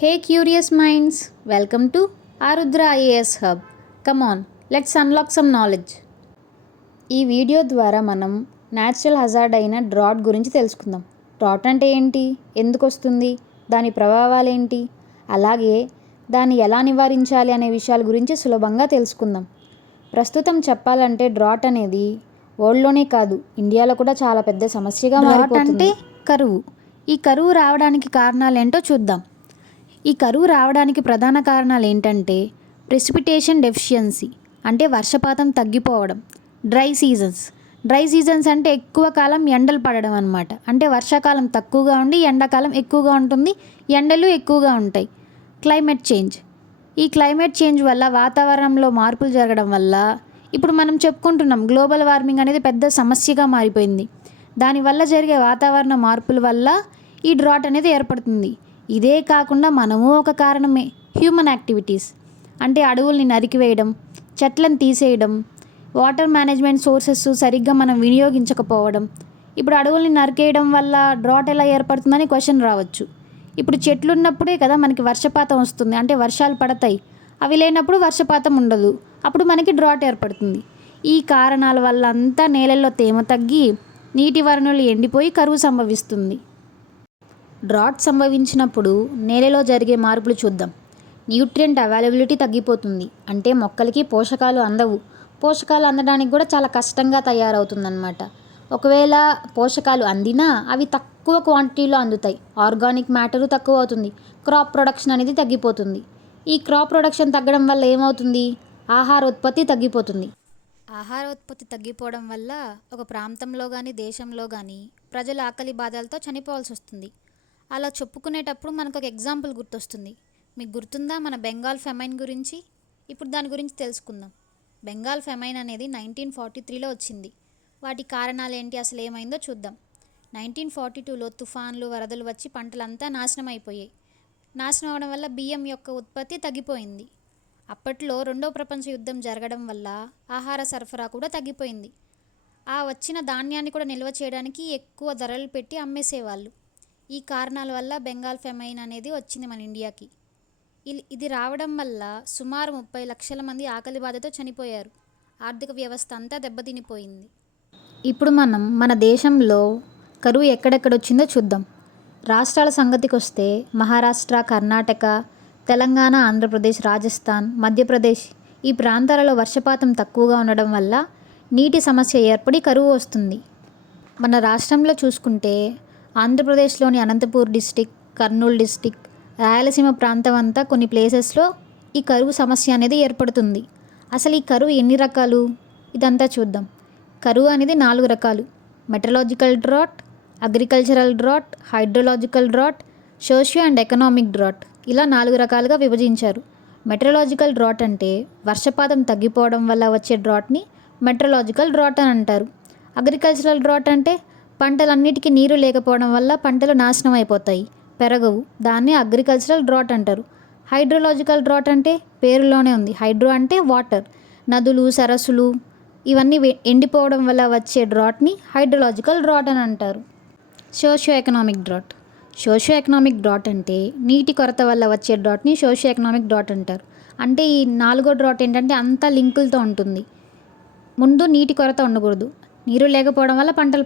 Hey curious minds, welcome to Arudra IAS Hub. Come on, let's unlock some knowledge. ఈ video ద్వారా మనం natural hazard అయిన drought గురించి తెలుసుకుందాం. డ్రాట్ అంటే ఏంటి, ఎందుకు వస్తుంది, దాని ప్రభావాలు ఏంటి, అలాగే దాన్ని ఎలా నివారించాలి అనే విషయాల గురించి సులభంగా తెలుసుకుందాం. ప్రస్తుతం చెప్పాలంటే డ్రాట్ అనేది వరల్డ్లోనే కాదు, ఇండియాలో కూడా చాలా పెద్ద సమస్యగా మారిపోతుంది. కరువు. ఈ కరువు రావడానికి కారణాలు ఏంటో చూద్దాం. ఈ కరువు రావడానికి ప్రధాన కారణాలు ఏంటంటే ప్రెసిపిటేషన్ డెఫిషియన్సీ, అంటే వర్షపాతం తగ్గిపోవడం. డ్రై సీజన్స్ అంటే ఎక్కువ కాలం ఎండలు పడడం అన్నమాట. అంటే వర్షాకాలం తక్కువగా ఉండి ఎండాకాలం ఎక్కువగా ఉంటుంది, ఎండలు ఎక్కువగా ఉంటాయి. Climate change. ఈ క్లైమేట్ చేంజ్ వల్ల వాతావరణంలో మార్పులు జరగడం వల్ల ఇప్పుడు మనం చెప్పుకుంటున్నాం గ్లోబల్ వార్మింగ్ అనేది పెద్ద సమస్యగా మారిపోయింది. దానివల్ల జరిగే వాతావరణ మార్పుల వల్ల ఈ డ్రాట్ అనేది ఏర్పడుతుంది. ఇదే కాకుండా మనము ఒక కారణమే. హ్యూమన్ యాక్టివిటీస్ అంటే అడవుల్ని నరికివేయడం, చెట్లను తీసేయడం, వాటర్ మేనేజ్మెంట్ సోర్సెస్ సరిగ్గా మనం వినియోగించకపోవడం. ఇప్పుడు అడవుల్ని నరికేయడం వల్ల డ్రాట్ ఎలా ఏర్పడుతుందని క్వశ్చన్ రావచ్చు. ఇప్పుడు చెట్లు ఉన్నప్పుడే కదా మనకి వర్షపాతం వస్తుంది, అంటే వర్షాలు పడతాయి. అవి లేనప్పుడు వర్షపాతం ఉండదు, అప్పుడు మనకి డ్రాట్ ఏర్పడుతుంది. ఈ కారణాల వల్ల అంతా నేలల్లో తేమ తగ్గి నీటి వనరులు ఎండిపోయి కరువు సంభవిస్తుంది. డ్రాట్ సంభవించినప్పుడు నేలలో జరిగే మార్పులు చూద్దాం. న్యూట్రియంట్ అవైలబిలిటీ తగ్గిపోతుంది, అంటే మొక్కలకి పోషకాలు అందవు. పోషకాలు అందడానికి కూడా చాలా కష్టంగా తయారవుతుందన్నమాట. ఒకవేళ పోషకాలు అందినా అవి తక్కువ క్వాంటిటీలో అందుతాయి. ఆర్గానిక్ మ్యాటరు తక్కువ అవుతుంది. క్రాప్ ప్రొడక్షన్ అనేది తగ్గిపోతుంది. ఈ క్రాప్ ప్రొడక్షన్ తగ్గడం వల్ల ఏమవుతుంది, ఆహార ఉత్పత్తి తగ్గిపోతుంది. ఆహార ఉత్పత్తి తగ్గిపోవడం వల్ల ఒక ప్రాంతంలో కానీ దేశంలో కానీ ప్రజలు ఆకలి బాధలతో చనిపోవాల్సి వస్తుంది. అలా చెప్పుకునేటప్పుడు మనకు ఒక ఎగ్జాంపుల్ గుర్తొస్తుంది. మీకు గుర్తుందా మన బెంగాల్ ఫెమైన్ గురించి? ఇప్పుడు దాని గురించి తెలుసుకుందాం. బెంగాల్ ఫెమైన్ అనేది 1943లో వచ్చింది. వాటి కారణాలు ఏంటి, అసలు ఏమైందో చూద్దాం. 1942లో తుఫాన్లు, వరదలు వచ్చి పంటలంతా నాశనం అయిపోయాయి. నాశనం అవడం వల్ల బియ్యం యొక్క ఉత్పత్తి తగ్గిపోయింది. అప్పట్లో రెండో ప్రపంచ యుద్ధం జరగడం వల్ల ఆహార సరఫరా కూడా తగ్గిపోయింది. ఆ వచ్చిన ధాన్యాన్ని కూడా నిల్వ చేయడానికి ఎక్కువ ధరలు పెట్టి అమ్మేసేవాళ్ళు. ఈ కారణాల వల్ల బెంగాల్ ఫెమైన్ అనేది వచ్చింది మన ఇండియాకి. ఇది రావడం వల్ల సుమారు 30 లక్షల మంది ఆకలి బాధతో చనిపోయారు. ఆర్థిక వ్యవస్థ అంతా దెబ్బతినిపోయింది. ఇప్పుడు మనం మన దేశంలో కరువు ఎక్కడెక్కడొచ్చిందో చూద్దాం. రాష్ట్రాల సంగతికి వస్తే మహారాష్ట్ర, కర్ణాటక, తెలంగాణ, ఆంధ్రప్రదేశ్, రాజస్థాన్, మధ్యప్రదేశ్ ఈ ప్రాంతాలలో వర్షపాతం తక్కువగా ఉండడం వల్ల నీటి సమస్య ఏర్పడి కరువు వస్తుంది. మన రాష్ట్రంలో చూసుకుంటే ఆంధ్రప్రదేశ్లోని అనంతపూర్ డిస్టిక్, కర్నూలు డిస్టిక్, రాయలసీమ ప్రాంతం అంతా కొన్ని ప్లేసెస్లో ఈ కరువు సమస్య అనేది ఏర్పడుతుంది. అసలు ఈ కరువు ఎన్ని రకాలు, ఇదంతా చూద్దాం. కరువు అనేది 4 రకాలు. Meteorological drought, agricultural drought, hydrological drought, socio and economic drought, ఇలా 4 రకాలుగా విభజించారు. మెటరలాజికల్ డ్రాట్ అంటే వర్షపాతం తగ్గిపోవడం వల్ల వచ్చే డ్రాట్ని మెటరలాజికల్ డ్రాట్ అని అంటారు. అగ్రికల్చరల్ డ్రాట్ అంటే పంటలన్నిటికీ నీరు లేకపోవడం వల్ల పంటలు నాశనం అయిపోతాయి, పెరగవు, దాన్ని అగ్రికల్చరల్ డ్రాట్ అంటారు. హైడ్రోలాజికల్ డ్రాట్ అంటే పేరులోనే ఉంది, హైడ్రో అంటే వాటర్, నదులు, సరస్సులు ఇవన్నీ ఎండిపోవడం వల్ల వచ్చే డ్రాట్ని హైడ్రోలాజికల్ డ్రాట్ అని అంటారు. సోషియో ఎకనామిక్ డ్రాట్ అంటే నీటి కొరత వల్ల వచ్చే డ్రాట్ని సోషియో ఎకనామిక్ డ్రాట్ అంటారు. అంటే ఈ 4వ డ్రాట్ ఏంటంటే అంతా లింకులతో ఉంటుంది. ముందు నీటి కొరత ఉండకూడదు, నీరు లేకపోవడం వల్ల పంటలు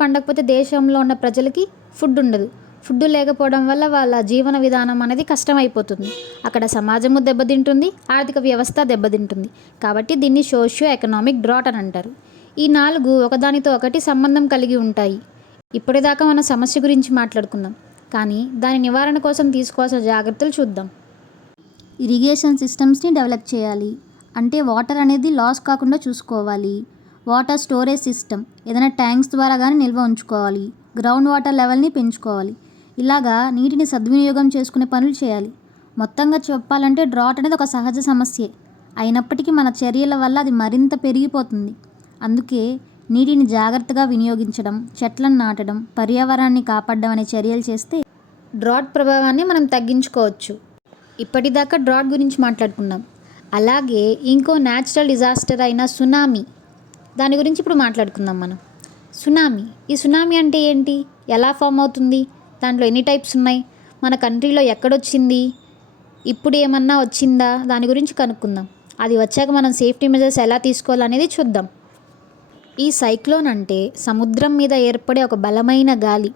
పండకపోతే దేశంలో ఉన్న ప్రజలకి ఫుడ్ ఉండదు, ఫుడ్ లేకపోవడం వల్ల వాళ్ళ జీవన విధానం అనేది కష్టమైపోతుంది. అక్కడ సమాజము దెబ్బతింటుంది, ఆర్థిక వ్యవస్థ దెబ్బతింటుంది. కాబట్టి దీన్ని సోషియో ఎకనామిక్ డ్రాట్ అని అంటారు. ఈ 4 ఒకదానితో ఒకటి సంబంధం కలిగి ఉంటాయి. ఇప్పటిదాకా మన సమస్య గురించి మాట్లాడుకుందాం, కానీ దాని నివారణ కోసం తీసుకోవాల్సిన జాగ్రత్తలు చూద్దాం. ఇరిగేషన్ సిస్టమ్స్ని డెవలప్ చేయాలి, అంటే వాటర్ అనేది లాస్ కాకుండా చూసుకోవాలి. వాటర్ స్టోరేజ్ సిస్టమ్, ఏదైనా ట్యాంక్స్ ద్వారా కానీ నిల్వ ఉంచుకోవాలి. గ్రౌండ్ వాటర్ లెవెల్ని పెంచుకోవాలి. ఇలాగా నీటిని సద్వినియోగం చేసుకునే పనులు చేయాలి. మొత్తంగా చెప్పాలంటే డ్రాట్ అనేది ఒక సహజ సమస్యే అయినప్పటికీ మన చర్యల వల్ల అది మరింత పెరిగిపోతుంది. అందుకే నీటిని జాగ్రత్తగా వినియోగించడం, చెట్లను నాటడం, పర్యావరణాన్ని కాపాడడం అనే చర్యలు చేస్తే డ్రాట్ ప్రభావాన్ని మనం తగ్గించుకోవచ్చు. ఇప్పటిదాకా డ్రాట్ గురించి మాట్లాడుకున్నాం. అలాగే ఇంకో న్యాచురల్ డిజాస్టర్ అయిన సునామీ, దాని గురించి ఇప్పుడు మాట్లాడుకుందాం మనం. ఈ సునామీ అంటే ఏంటి, ఎలా ఫామ్ అవుతుంది, దాంట్లో ఎన్ని టైప్స్ ఉన్నాయి, మన కంట్రీలో ఎక్కడొచ్చింది, ఇప్పుడు ఏమన్నా వచ్చిందా, దాని గురించి కనుక్కుందాం. అది వచ్చాక మనం సేఫ్టీ మెజర్స్ ఎలా తీసుకోవాలనేది చూద్దాం. ఈ సైక్లోన్ అంటే సముద్రం మీద ఏర్పడే ఒక బలమైన గాలి.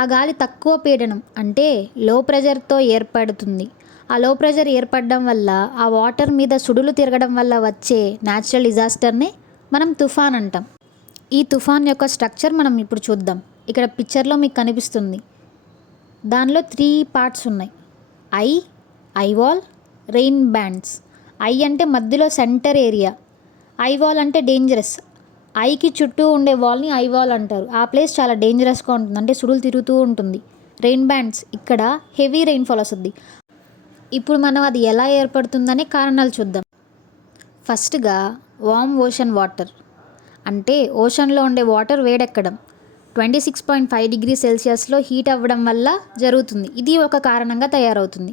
ఆ గాలి తక్కువ పీడనం అంటే లో ప్రెజర్తో ఏర్పడుతుంది. ఆ లో ప్రెజర్ ఏర్పడడం వల్ల ఆ వాటర్ మీద సుడులు తిరగడం వల్ల వచ్చే న్యాచురల్ డిజాస్టర్ని మనం తుఫాన్ అంటాం. ఈ తుఫాన్ యొక్క స్ట్రక్చర్ మనం ఇప్పుడు చూద్దాం. ఇక్కడ పిక్చర్లో మీకు కనిపిస్తుంది. దానిలో 3 పార్ట్స్ ఉన్నాయి. ఐవాల్, రెయిన్ బ్యాండ్స్. ఐ అంటే మధ్యలో సెంటర్ ఏరియా. ఐవాల్ అంటే డేంజరస్. ఐకి చుట్టూ ఉండే వాల్ని ఐవాల్ అంటారు. ఆ ప్లేస్ చాలా డేంజరస్గా ఉంటుంది, అంటే సుడులు తిరుగుతూ ఉంటుంది. రెయిన్ బ్యాండ్స్, ఇక్కడ హెవీ రెయిన్ఫాల్ వస్తుంది. ఇప్పుడు మనం అది ఎలా ఏర్పడుతుందనే కారణాలు చూద్దాం. ఫస్ట్గా వార్మ్ ఓషన్ వాటర్, అంటే ఓషన్లో ఉండే వాటర్ వేడెక్కడం. 26.5 డిగ్రీ సెల్సియస్లో హీట్ అవ్వడం వల్ల జరుగుతుంది. ఇది ఒక కారణంగా తయారవుతుంది.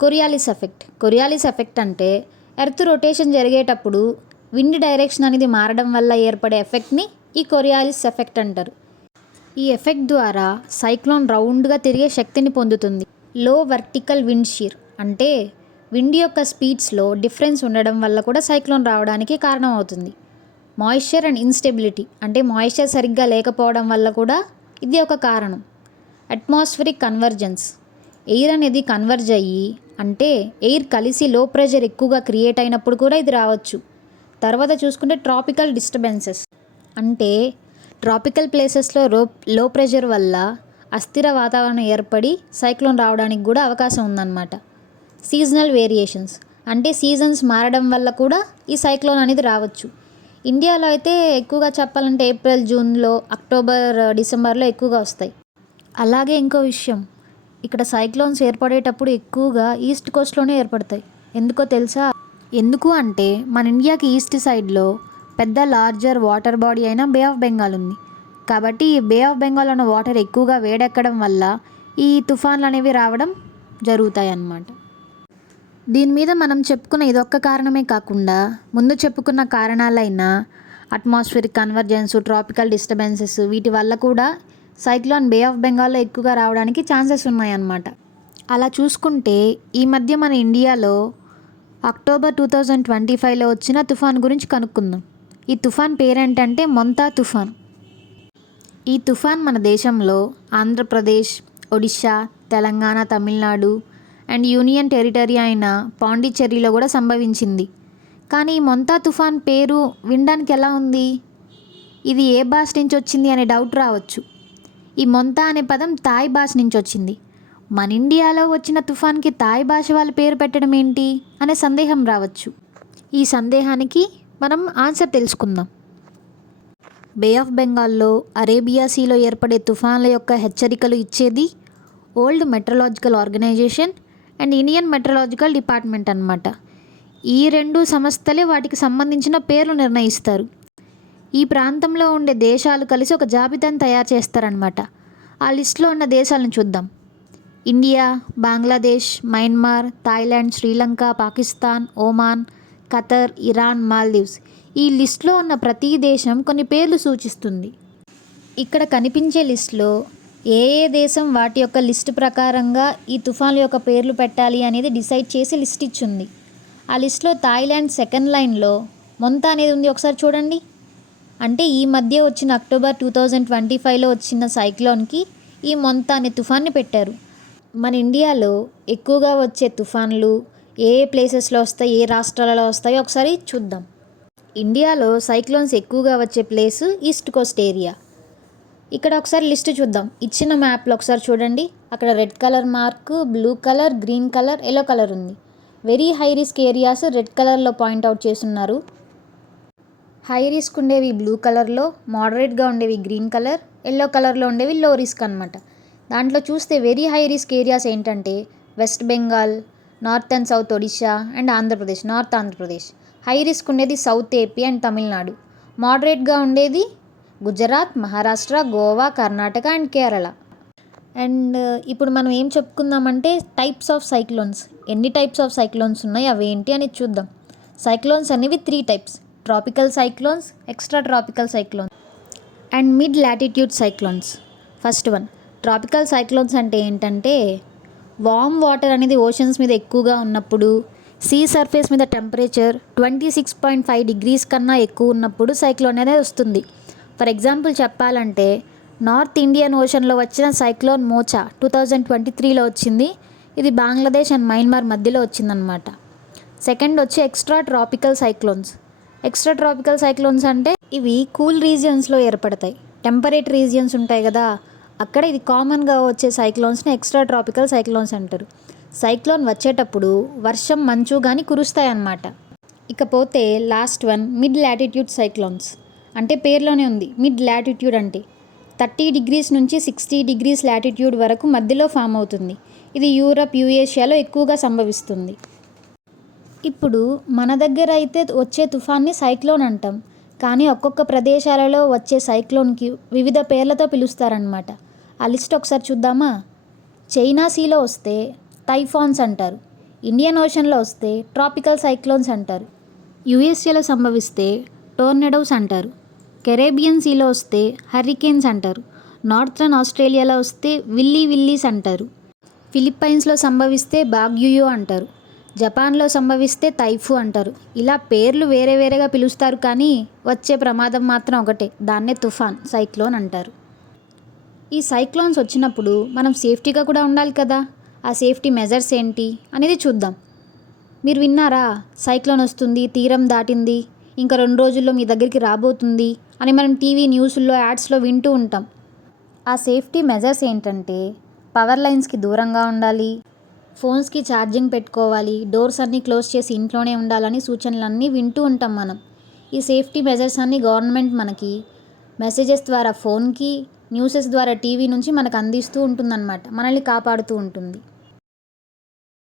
కొరియాలిస్ ఎఫెక్ట్ అంటే ఎర్త్ రొటేషన్ జరిగేటప్పుడు విండ్ డైరెక్షన్ అనేది మారడం వల్ల ఏర్పడే ఎఫెక్ట్ని ఈ కొరియాలిస్ ఎఫెక్ట్ అంటారు. ఈ ఎఫెక్ట్ ద్వారా సైక్లోన్ రౌండ్గా తిరిగే శక్తిని పొందుతుంది. లో వర్టికల్ విండ్ షీర్ అంటే విండ్ యొక్క స్పీడ్స్లో డిఫరెన్స్ ఉండడం వల్ల కూడా సైక్లోన్ రావడానికి కారణం అవుతుంది. మాయిశ్చర్ అండ్ ఇన్స్టెబిలిటీ అంటే మాయిశ్చర్ సరిగ్గా లేకపోవడం వల్ల కూడా ఇది ఒక కారణం. అట్మాస్ఫిరిక్ కన్వర్జెన్స్, ఎయిర్ అనేది కన్వర్జ్ అయ్యి, అంటే ఎయిర్ కలిసి లో ప్రెషర్ ఎక్కువగా క్రియేట్ అయినప్పుడు కూడా ఇది రావచ్చు. తర్వాత చూసుకుంటే ట్రాపికల్ డిస్టర్బెన్సెస్, అంటే ట్రాపికల్ ప్లేసెస్లో లో ప్రెషర్ వల్ల అస్థిర వాతావరణం ఏర్పడి సైక్లోన్ రావడానికి కూడా అవకాశం ఉందన్నమాట. సీజనల్ వేరియేషన్స్, అంటే సీజన్స్ మారడం వల్ల కూడా ఈ సైక్లోన్ అనేది రావచ్చు. ఇండియాలో అయితే ఎక్కువగా చెప్పాలంటే ఏప్రిల్, జూన్లో, అక్టోబర్, డిసెంబర్లో ఎక్కువగా వస్తాయి. అలాగే ఇంకో విషయం, ఇక్కడ సైక్లోన్స్ ఏర్పడేటప్పుడు ఎక్కువగా ఈస్ట్ కోస్ట్లోనే ఏర్పడతాయి. ఎందుకో తెలుసా? ఎందుకు అంటే మన ఇండియాకి ఈస్ట్ సైడ్లో పెద్ద లార్జర్ వాటర్ బాడీ అయిన బే ఆఫ్ బెంగాల్ ఉంది. కాబట్టి ఈ బే ఆఫ్ బెంగాల్ ఉన్న వాటర్ ఎక్కువగా వేడెక్కడం వల్ల ఈ తుఫాన్లు అనేవి రావడం జరుగుతాయి అన్నమాట. దీని మీద మనం చెప్పుకున్న ఇదొక్క కారణమే కాకుండా ముందు చెప్పుకున్న కారణాలైన అట్మాస్ఫిరిక్ కన్వర్జెన్స్, ట్రాపికల్ డిస్టర్బెన్సెస్, వీటి వల్ల కూడా సైక్లోన్ బే ఆఫ్ బెంగాల్లో ఎక్కువగా రావడానికి ఛాన్సెస్ ఉన్నాయన్నమాట. అలా చూసుకుంటే ఈ మధ్య మన ఇండియాలో అక్టోబర్ 2025లో వచ్చిన తుఫాన్ గురించి కనుక్కుందాం. ఈ తుఫాన్ పేరేంటంటే మొంతా తుఫాన్. ఈ తుఫాన్ మన దేశంలో Andhra Pradesh, Odisha, Telangana, Tamil Nadu and union territory అయిన పాండిచ్చేరిలో కూడా సంభవించింది. కానీ ఈ మొంతా తుఫాన్ పేరు వినడానికి ఎలా ఉంది, ఇది ఏ భాష నుంచి వచ్చింది అనే డౌట్ రావచ్చు. ఈ మొంతా అనే పదం థాయ్ భాష నుంచి వచ్చింది. మన ఇండియాలో వచ్చిన తుఫాన్కి థాయ్ భాష వాళ్ళ పేరు పెట్టడం ఏంటి అనే సందేహం రావచ్చు. ఈ సందేహానికి మనం ఆన్సర్ తెలుసుకుందాం. బే ఆఫ్ బెంగాల్లో, అరేబియా సీలో ఏర్పడే తుఫాన్ల యొక్క హెచ్చరికలు ఇచ్చేది world meteorological organisation and Indian meteorological department అన్నమాట. ఈ 2 సంస్థలే వాటికి సంబంధించిన పేర్లు నిర్ణయిస్తారు. ఈ ప్రాంతంలో ఉండే దేశాలు కలిసి ఒక జాబితాను తయారు చేస్తారనమాట. ఆ లిస్టులో ఉన్న దేశాలను చూద్దాం. India, Bangladesh, Myanmar, Thailand, Sri Lanka, Pakistan, Oman, Qatar, Iran, Maldives. ఈ లిస్టులో ఉన్న ప్రతి దేశం కొన్ని పేర్లు సూచిస్తుంది. ఇక్కడ కనిపించే లిస్టులో ఏ దేశం వాటి యొక్క లిస్ట్ ప్రకారంగా ఈ తుఫాన్ల యొక్క పేర్లు పెట్టాలి అనేది డిసైడ్ చేసి లిస్ట్ ఇచ్చింది. ఆ లిస్టులో థాయిలాండ్ సెకండ్ లైన్లో మొంతా అనేది ఉంది. ఒకసారి చూడండి. అంటే ఈ మధ్య వచ్చిన అక్టోబర్ 2025లో వచ్చిన సైక్లోన్కి ఈ మొంతా అనే తుఫాన్ని పెట్టారు. మన ఇండియాలో ఎక్కువగా వచ్చే తుఫాన్లు ఏ ప్లేసెస్లో వస్తాయి, ఏ రాష్ట్రాలలో వస్తాయో ఒకసారి చూద్దాం. ఇండియాలో సైక్లోన్స్ ఎక్కువగా వచ్చే ప్లేసు ఈస్ట్ కోస్ట్ ఏరియా. ఇక్కడ ఒకసారి లిస్ట్ చూద్దాం. ఇచ్చిన మ్యాప్లో ఒకసారి చూడండి. అక్కడ red colour mark, blue colour, green colour, yellow colour ఉంది. Very high risk areas red కలర్లో పాయింట్అవుట్ చేస్తున్నారు. హై రిస్క్ ఉండేవి బ్లూ కలర్లో, మోడరేట్గా ఉండేవి గ్రీన్ కలర్, ఎల్లో కలర్లో ఉండేవి లో రిస్క్ అనమాట. దాంట్లో చూస్తే వెరీ హై రిస్క్ ఏరియాస్ ఏంటంటే west Bengal, north and south Odisha and Andhra Pradesh, north Andhra Pradesh. High risk ఉండేది సౌత్ ఏపీ అండ్ తమిళనాడు. మోడరేట్గా ఉండేది గుజరాత్, మహారాష్ట్ర, గోవా, కర్ణాటక అండ్ కేరళ. అండ్ ఇప్పుడు మనం ఏం చెప్పుకుందామంటే టైప్స్ ఆఫ్ సైక్లోన్స్. ఎన్ని టైప్స్ ఆఫ్ సైక్లోన్స్ ఉన్నాయి, అవి ఏంటి అని చూద్దాం. సైక్లోన్స్ అనేవి 3 types: tropical cyclones, extra tropical cyclones and mid latitude cyclones. First one tropical cyclones అంటే ఏంటంటే వామ్ వాటర్ అనేది ఓషన్స్ మీద ఎక్కువగా ఉన్నప్పుడు, సీ సర్ఫేస్ మీద టెంపరేచర్ 26.5 డిగ్రీస్ కన్నా ఎక్కువ ఉన్నప్పుడు సైక్లోన్ అనేది వస్తుంది. ఫర్ ఎగ్జాంపుల్ చెప్పాలంటే నార్త్ ఇండియన్ ఓషన్లో వచ్చిన సైక్లోన్ మోచా 2023లో వచ్చింది. ఇది బంగ్లాదేశ్ అండ్ మయన్మార్ మధ్యలో వచ్చిందనమాట. సెకండ్ వచ్చి extra tropical cyclones. Extra tropical cyclones అంటే ఇవి కూల్ రీజియన్స్లో ఏర్పడతాయి. టెంపరేట్ రీజియన్స్ ఉంటాయి కదా, అక్కడ ఇది కామన్గా వచ్చే సైక్లోన్స్ని ఎక్స్ట్రా ట్రాపికల్ సైక్లోన్స్ అంటారు. సైక్లోన్ వచ్చేటప్పుడు వర్షం మంచు కానీ కురుస్తాయి అన్నమాట. ఇకపోతే last one mid latitude cyclones. అంటే పేర్లోనే ఉంది మిడ్ లాటిట్యూడ్ అంటే 30 డిగ్రీస్ నుంచి 60 డిగ్రీస్ లాటిట్యూడ్ వరకు మధ్యలో ఫామ్ అవుతుంది. ఇది యూరప్, యురేషియాలో ఎక్కువగా సంభవిస్తుంది. ఇప్పుడు మన దగ్గర అయితే వచ్చే తుఫాన్ని సైక్లోన్ అంటాం, కానీ ఒక్కొక్క ప్రదేశాలలో వచ్చే సైక్లోన్కి వివిధ పేర్లతో పిలుస్తారనమాట. ఆ లిస్ట్ ఒకసారి చూద్దామా? చైనా సీలో వస్తే టైఫాన్స్ అంటారు. ఇండియన్ ఓషన్లో వస్తే ట్రాపికల్ సైక్లోన్స్ అంటారు. యుఎస్ఏలో సంభవిస్తే టోర్నడోస్ అంటారు. కెరేబియన్ సీలో వస్తే హర్రికేన్స్ అంటారు. నార్థర్న్ ఆస్ట్రేలియాలో వస్తే విల్లీస్ అంటారు. ఫిలిప్పైన్స్లో సంభవిస్తే బాగ్యుయో అంటారు. జపాన్లో సంభవిస్తే తైఫు అంటారు. ఇలా పేర్లు వేరే వేరేగా పిలుస్తారు, కానీ వచ్చే ప్రమాదం మాత్రం ఒకటే, దాన్నే తుఫాన్, సైక్లోన్ అంటారు. ఈ సైక్లోన్స్ వచ్చినప్పుడు మనం సేఫ్టీగా కూడా ఉండాలి కదా. ఆ సేఫ్టీ మెజర్స్ ఏంటి అనేది చూద్దాం. మీరు విన్నారా, సైక్లోన్ వస్తుంది, తీరం దాటింది, ఇంకా 2 రోజుల్లో మీ దగ్గరికి రాబోతుంది అని మనం టీవీ న్యూస్లో యాడ్స్లో వింటూ ఉంటాం. ఆ సేఫ్టీ మెజర్స్ ఏంటంటే పవర్ లైన్స్కి దూరంగా ఉండాలి, ఫోన్స్కి ఛార్జింగ్ పెట్టుకోవాలి, డోర్స్ అన్నీ క్లోజ్ చేసి ఇంట్లోనే ఉండాలని సూచనలన్నీ వింటూ ఉంటాం మనం. ఈ సేఫ్టీ మెజర్స్ అన్నీ గవర్నమెంట్ మనకి మెసేజెస్ ద్వారా ఫోన్కి, న్యూసెస్ ద్వారా టీవీ నుంచి మనకు అందిస్తూ ఉంటుందన్నమాట, మనల్ని కాపాడుతూ ఉంటుంది.